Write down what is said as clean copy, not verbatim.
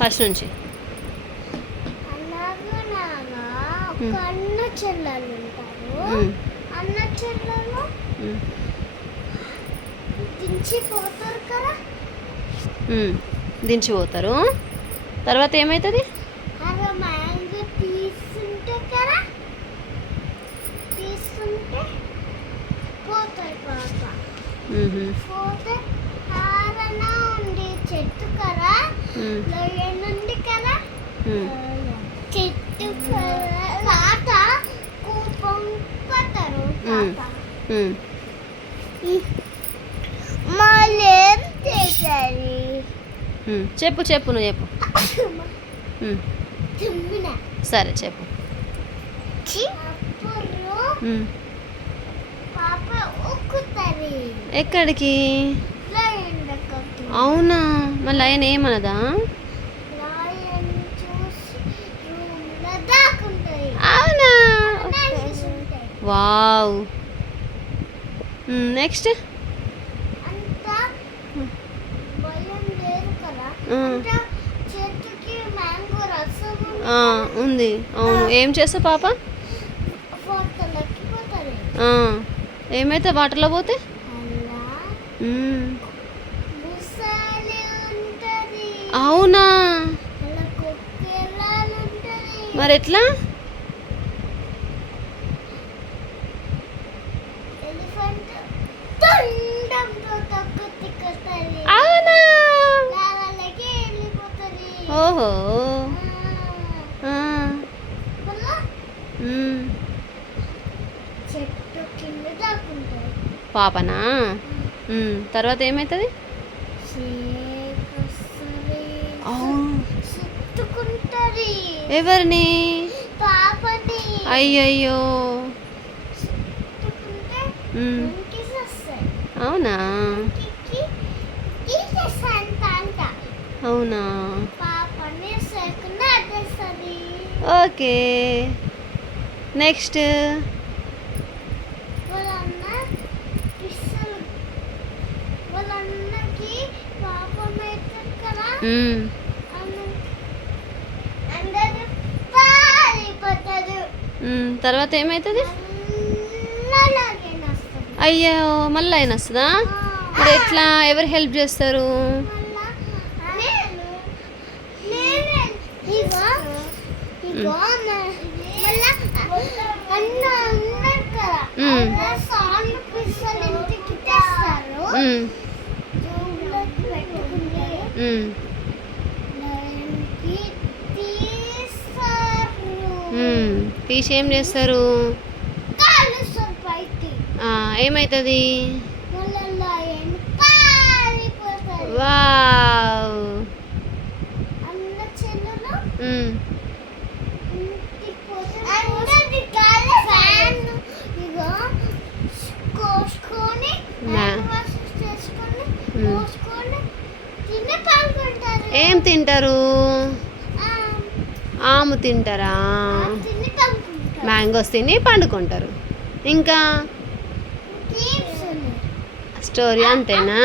First నుంచి. అన్న చెల్లెలు ఉంటారు. అన్న చెల్లెలు దించిపోతారు కదా. దించిపోతారు. తర్వాత ఏమవుతుంది? మ్యాంగో తీసుకుంటే కదా, తీసుకుంటే పోతాయి పాప. పోతే హారన ఉంది చెట్టు కదా, లయనుంది కదా, చెట్టు లాట పంపుతారు పాప. మళ్ళీ ఏం చేశారు? చెప్పు చెప్పు, నువ్వు చెప్పు. సరే చెప్పు. పాప ఊక్కుతుంది. ఎక్కడికి? అవునా? మళ్ళీ ఆయన ఏమనదా? అవునా? వావ్. నెక్స్ట్ ఉంది. అవును. ఏం చేస్తావు పాప? ఏమైతే వాటర్లో పోతే? అవునా? మరి ఎట్లా? అవునా? ఓహో. చెట్టు కింద దాక్కుంటారు పాపనా? తర్వాత ఏమవుతుంది? ఎవరిని? పాపని. అయ్యయ్యో. అవునా? అవునా? ఓకే. నెక్స్ట్ తర్వాత ఏమవుతుంది? అయ్యో, మళ్ళీ ఆయన వస్తుందా? మరి ఎట్లా? ఎవరు హెల్ప్ చేస్తారు? తీసి ఏం చేస్తారు? ఏమవుతుంది? వావ్. ఏం తింటారు? ఆము తింటారా? మ్యాంగోస్ తిని పండుకుంటారు. ఇంకా స్టోరీ అంతేనా?